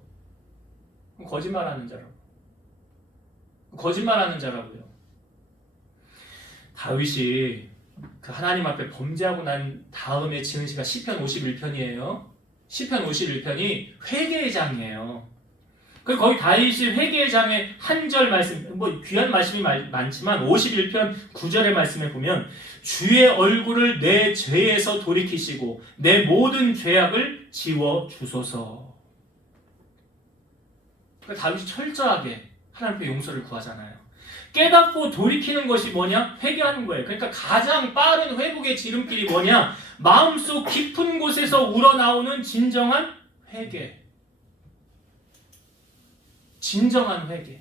거짓말하는 자라고. 거짓말하는 자라고요. 다윗이 그 하나님 앞에 범죄하고 난 다음에 지은 시가 시편 51편이에요. 시편 51편이 회개의 장이에요. 그 거기 다윗이 회개의 장의 한 절 말씀, 뭐 귀한 말씀이 많지만 51편 9절의 말씀에 보면 주의 얼굴을 내 죄에서 돌이키시고 내 모든 죄악을 지워 주소서. 그러니까 다윗이 철저하게 하나님 앞에 용서를 구하잖아요. 깨닫고 돌이키는 것이 뭐냐? 회개하는 거예요. 그러니까 가장 빠른 회복의 지름길이 뭐냐? 마음속 깊은 곳에서 우러나오는 진정한 회개. 진정한 회개.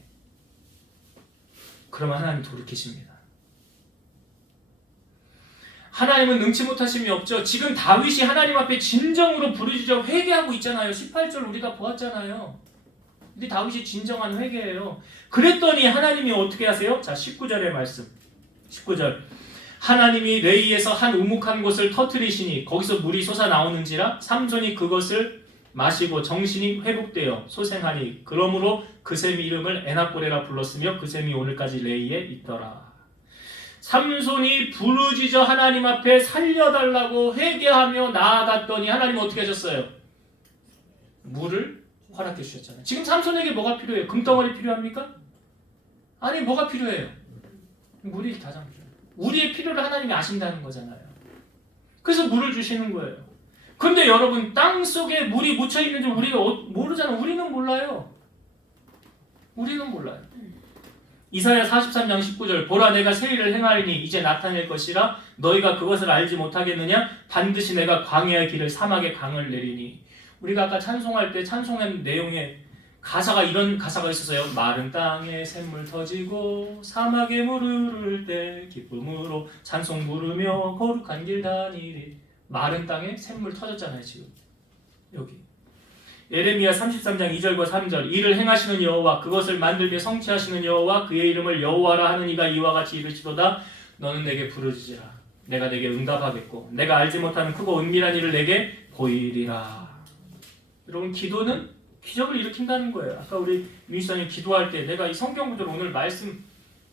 그러면 하나님 돌이키십니다. 하나님은 능치 못하심이 없죠. 지금 다윗이 하나님 앞에 진정으로 부르짖어 회개하고 있잖아요. 18절 우리가 보았잖아요. 근데 다윗이 진정한 회개예요. 그랬더니 하나님이 어떻게 하세요? 자, 19절의 말씀. 19절. 하나님이 레이에서 한 우묵한 곳을 터뜨리시니 거기서 물이 솟아나오는지라 삼손이 그것을 마시고 정신이 회복되어 소생하니 그러므로 그 샘 이름을 에나꼬레라 불렀으며 그 샘이 오늘까지 레이에 있더라. 삼손이 부르짖어 하나님 앞에 살려달라고 회개하며 나아갔더니 하나님은 어떻게 하셨어요? 물을 허락해 주셨잖아요. 지금 삼손에게 뭐가 필요해요? 금덩어리 필요합니까? 아니, 뭐가 필요해요? 물이 가장 필요해요. 우리의 필요를 하나님이 아신다는 거잖아요. 그래서 물을 주시는 거예요. 근데 여러분, 땅 속에 물이 묻혀 있는지 우리가 모르잖아요. 우리는 몰라요. 우리는 몰라요. 이사야 43장 19절 보라 내가 새 일을 행하리니 이제 나타낼 것이라 너희가 그것을 알지 못하겠느냐? 반드시 내가 광야의 길을 사막의 강을 내리니. 우리가 아까 찬송할 때 찬송한 내용에 가사가 이런 가사가 있었어요. 마른 땅에 샘물 터지고 사막에 물을 흐를 때 기쁨으로 찬송 부르며 거룩한 길 다니리. 마른 땅에 샘물 터졌잖아요. 지금 여기 예레미야 33장 2절과 3절 이를 행하시는 여호와 그것을 만들며 성취하시는 여호와 그의 이름을 여호와라 하는 이가 이와 같이 이르시도다. 너는 내게 부르짖으라. 내가 내게 응답하겠고 내가 알지 못하는 크고 은밀한 일을 내게 보이리라. 여러분, 기도는 기적을 일으킨다는 거예요. 아까 우리 민수사님 기도할 때 내가 이 성경 구절 오늘 말씀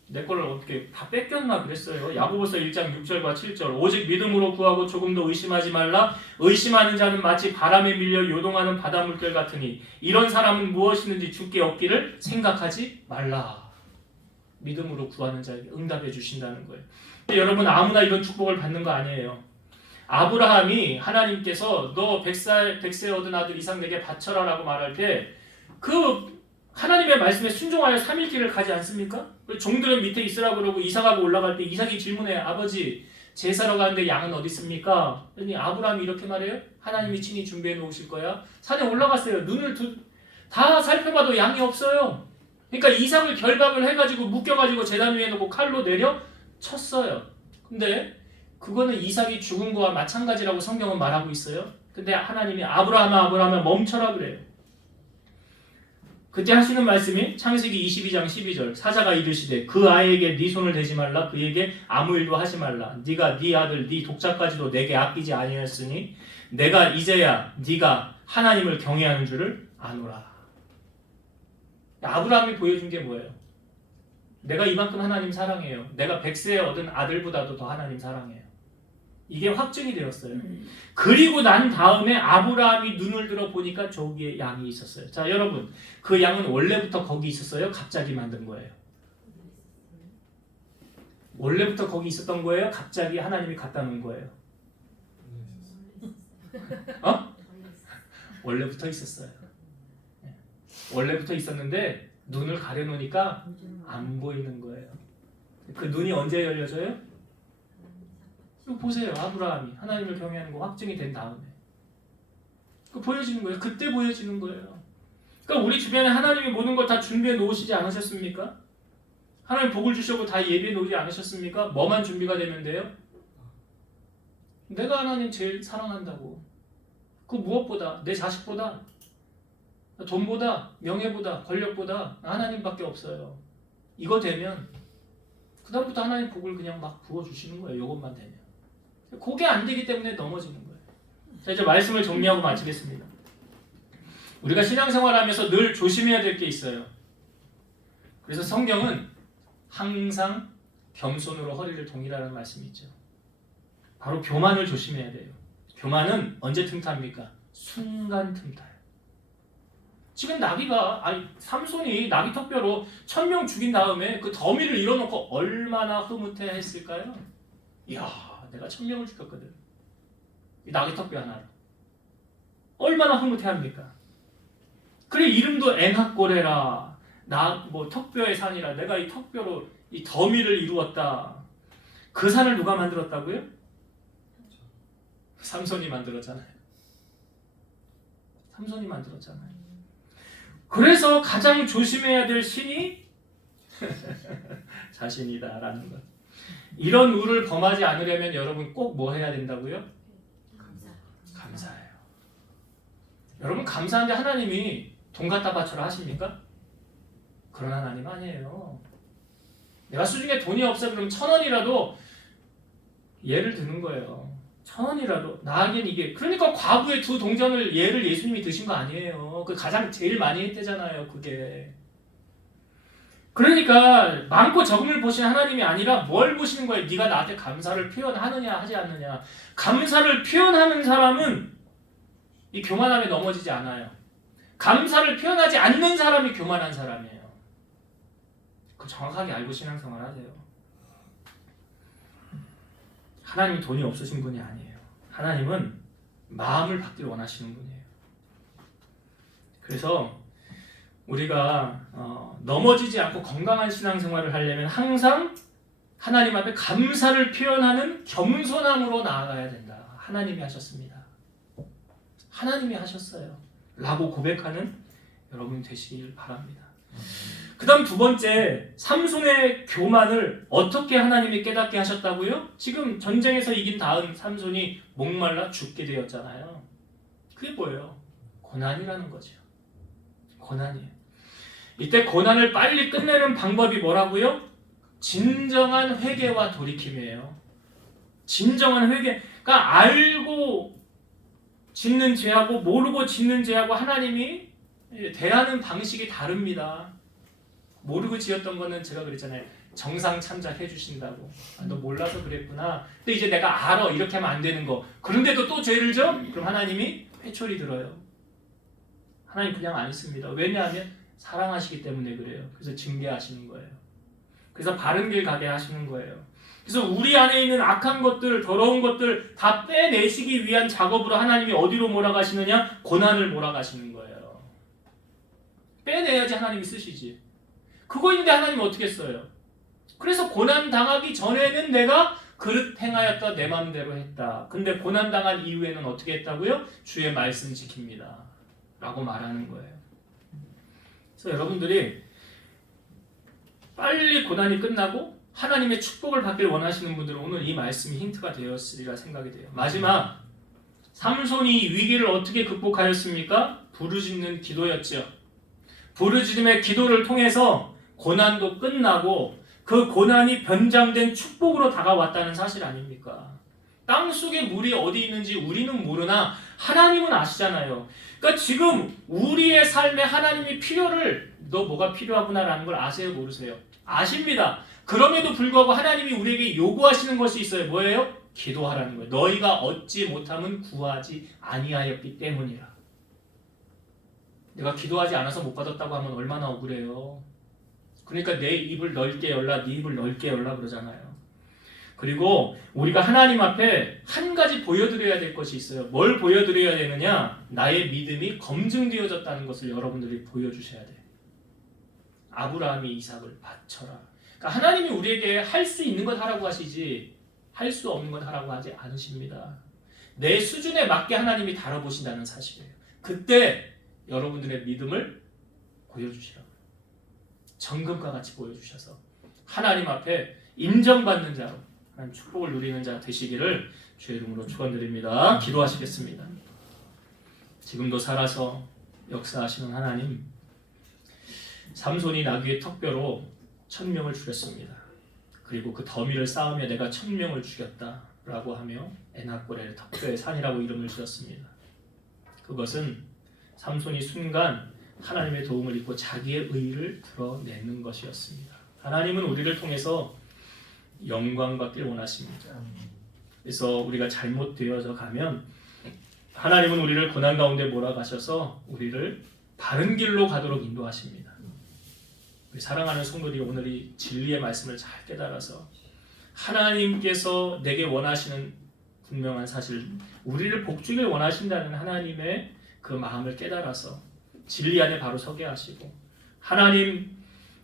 내 거를 어떻게 다 뺏겼나 그랬어요. 야고보서 1장 6절과 7절 오직 믿음으로 구하고 조금도 의심하지 말라. 의심하는 자는 마치 바람에 밀려 요동하는 바닷물결 같으니 이런 사람은 무엇이든지 주께 얻기를 생각하지 말라. 믿음으로 구하는 자에게 응답해 주신다는 거예요. 근데 여러분, 아무나 이런 축복을 받는 거 아니에요. 아브라함이 하나님께서 너 100세 얻은 아들 이삭 내게 바쳐라 라고 말할 때 그 하나님의 말씀에 순종하여 3일 길을 가지 않습니까? 종들은 밑에 있으라고 그러고 이삭하고 올라갈 때 이삭이 질문해. 아버지, 제사로 가는데 양은 어디 있습니까? 그러니 아브라함이 이렇게 말해요. 하나님이 친히 준비해 놓으실 거야. 산에 올라갔어요. 눈을 다 살펴봐도 양이 없어요. 그러니까 이삭을 결박을 해가지고 묶여가지고 제단 위에 놓고 칼로 내려 쳤어요. 근데 그거는 이삭이 죽은 거와 마찬가지라고 성경은 말하고 있어요. 근데 하나님이 아브라함아 멈춰라 그래요. 그때 하시는 말씀이 창세기 22장 12절 사자가 이르시되 그 아이에게 네 손을 대지 말라 그에게 아무 일도 하지 말라 네가 네 아들 네 독자까지도 내게 아끼지 아니하였으니 내가 이제야 네가 하나님을 경외하는 줄을 아노라. 아브라함이 보여준 게 뭐예요? 내가 이만큼 하나님 사랑해요. 내가 100세에 얻은 아들보다도 더 하나님 사랑해요. 이게 확증이 되었어요. 그리고 난 다음에 아브라함이 눈을 들어 보니까 저기에 양이 있었어요. 자, 여러분, 그 양은 원래부터 거기 있었어요? 갑자기 만든 거예요? 원래부터 거기 있었던 거예요? 갑자기 하나님이 갖다 놓은 거예요? 원래부터 있었어요. 원래부터 있었는데 눈을 가려놓으니까 안 보이는 거예요. 그 눈이 언제 열려져요? 이거 보세요. 아브라함이 하나님을 경외하는 거 확증이 된 다음에 그 보여지는 거예요. 그때 보여지는 거예요. 그러니까 우리 주변에 하나님이 모든 걸 다 준비해 놓으시지 않으셨습니까? 하나님 복을 주시고 다 예비해 놓지 않으셨습니까? 뭐만 준비가 되면 돼요? 내가 하나님 제일 사랑한다고. 그 무엇보다 내 자식보다 돈보다 명예보다 권력보다 하나님밖에 없어요. 이거 되면 그다음부터 하나님 복을 그냥 막 부어주시는 거예요. 이것만 되면. 그게 안 되기 때문에 넘어지는 거예요. 자, 이제 말씀을 정리하고 마치겠습니다. 우리가 신앙생활하면서 늘 조심해야 될 게 있어요. 그래서 성경은 항상 겸손으로 허리를 동이라는 말씀이 있죠. 바로 교만을 조심해야 돼요. 교만은 언제 틈탑니까? 순간 틈타요. 지금 삼손이 나귀 턱뼈로 1000명 죽인 다음에 그 더미를 일어놓고 얼마나 흐뭇해했을까요? 이야, 내가 1000명을 죽였거든. 이 나귀 턱뼈 하나로. 얼마나 흐뭇해합니까? 그래, 이름도 엔학고레라. 턱뼈의 산이라. 내가 이 턱뼈로 이 더미를 이루었다. 그 산을 누가 만들었다고요? 삼손이 만들었잖아요. 삼손이 만들었잖아요. 그래서 가장 조심해야 될 신이 자신이다라는 것. 이런 우를 범하지 않으려면 여러분 꼭 뭐 해야 된다고요? 감사해요. 여러분 감사한데 하나님이 돈 갖다 바쳐라 하십니까? 그런 하나님 아니에요. 내가 수중에 돈이 없어 그럼 1000원이라도 예를 드는 거예요. 1000원이라도 나에겐 이게 그러니까 과부의 2 동전을 예를 예수님이 드신 거 아니에요. 그 가장 제일 많이 했대잖아요. 그게 그러니까 많고 적음을 보시는 하나님이 아니라 뭘 보시는 거예요? 네가 나한테 감사를 표현하느냐 하지 않느냐. 감사를 표현하는 사람은 이 교만함에 넘어지지 않아요. 감사를 표현하지 않는 사람이 교만한 사람이에요. 그 정확하게 알고 신앙생활 하세요. 하나님이 돈이 없으신 분이 아니에요. 하나님은 마음을 받기를 원하시는 분이에요. 그래서 우리가 넘어지지 않고 건강한 신앙생활을 하려면 항상 하나님 앞에 감사를 표현하는 겸손함으로 나아가야 된다. 하나님이 하셨습니다. 하나님이 하셨어요. 라고 고백하는 여러분 되시길 바랍니다. 그 다음 2번째, 삼손의 교만을 어떻게 하나님이 깨닫게 하셨다고요? 지금 전쟁에서 이긴 다음 삼손이 목말라 죽게 되었잖아요. 그게 뭐예요? 고난이라는 거죠. 고난이에요. 이때 고난을 빨리 끝내는 방법이 뭐라고요? 진정한 회개와 돌이킴이에요. 진정한 회개. 그러니까 알고 짓는 죄하고 모르고 짓는 죄하고 하나님이 대하는 방식이 다릅니다. 모르고 지었던 거는 제가 그랬잖아요. 정상 참작해 주신다고. 너 몰라서 그랬구나. 근데 이제 내가 알아. 이렇게 하면 안 되는 거. 그런데도 또 죄를 져? 그럼 하나님이 회초리 들어요. 하나님 그냥 안 씁니다. 왜냐하면 사랑하시기 때문에 그래요. 그래서 징계하시는 거예요. 그래서 바른 길 가게 하시는 거예요. 그래서 우리 안에 있는 악한 것들, 더러운 것들 다 빼내시기 위한 작업으로 하나님이 어디로 몰아가시느냐? 고난을 몰아가시는 거예요. 빼내야지 하나님이 쓰시지. 그거 있는데 하나님이 어떻게 써요? 그래서 고난 당하기 전에는 내가 그릇 행하였다 내 마음대로 했다. 근데 고난 당한 이후에는 어떻게 했다고요? 주의 말씀 지킵니다. 라고 말하는 거예요. 그래서 여러분들이 빨리 고난이 끝나고 하나님의 축복을 받길 원하시는 분들은 오늘 이 말씀이 힌트가 되었으리라 생각이 돼요. 마지막, 삼손이 위기를 어떻게 극복하였습니까? 부르짖는 기도였죠. 부르짖음의 기도를 통해서 고난도 끝나고 그 고난이 변장된 축복으로 다가왔다는 사실 아닙니까? 땅속에 물이 어디 있는지 우리는 모르나 하나님은 아시잖아요. 그러니까 지금 우리의 삶에 하나님이 너 뭐가 필요하구나라는 걸 아세요, 모르세요? 아십니다. 그럼에도 불구하고 하나님이 우리에게 요구하시는 것이 있어요. 뭐예요? 기도하라는 거예요. 너희가 얻지 못하면 구하지 아니하였기 때문이라. 내가 기도하지 않아서 못 받았다고 하면 얼마나 억울해요. 그러니까 내 입을 넓게 열라, 네 입을 넓게 열라 그러잖아요. 그리고 우리가 하나님 앞에 한 가지 보여드려야 될 것이 있어요. 뭘 보여드려야 되느냐? 나의 믿음이 검증되어졌다는 것을 여러분들이 보여주셔야 돼요. 아브라함이 이삭을 바쳐라. 그러니까 하나님이 우리에게 할 수 있는 것 하라고 하시지 할 수 없는 것 하라고 하지 않으십니다. 내 수준에 맞게 하나님이 다뤄보신다는 사실이에요. 그때 여러분들의 믿음을 보여주시라고요. 정금과 같이 보여주셔서 하나님 앞에 인정받는 자로 하나님 축복을 누리는 자 되시기를 주의 이름으로 축원드립니다. 기도하시겠습니다. 지금도 살아서 역사하시는 하나님, 삼손이 나귀의 턱뼈로 천명을 죽였습니다. 그리고 그 더미를 쌓으며 내가 천명을 죽였다라고 하며 에나골의 턱뼈의 산이라고 이름을 지었습니다. 그것은 삼손이 순간 하나님의 도움을 입고 자기의 의를 드러내는 것이었습니다. 하나님은 우리를 통해서 영광 받길 원하십니다. 그래서 우리가 잘못되어져 가면 하나님은 우리를 고난 가운데 몰아가셔서 우리를 바른 길로 가도록 인도하십니다. 우리 사랑하는 성도들이 오늘 이 진리의 말씀을 잘 깨달아서 하나님께서 내게 원하시는 분명한 사실, 우리를 복주길 원하신다는 하나님의 그 마음을 깨달아서 진리 안에 바로 서게 하시고 하나님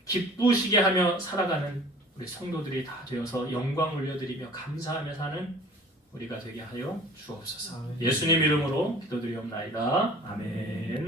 기쁘시게 하며 살아가는 우리 성도들이 다 되어서 영광 올려드리며 감사하며 사는 우리가 되게 하여 주옵소서. 예수님 이름으로 기도드리옵나이다. 아멘.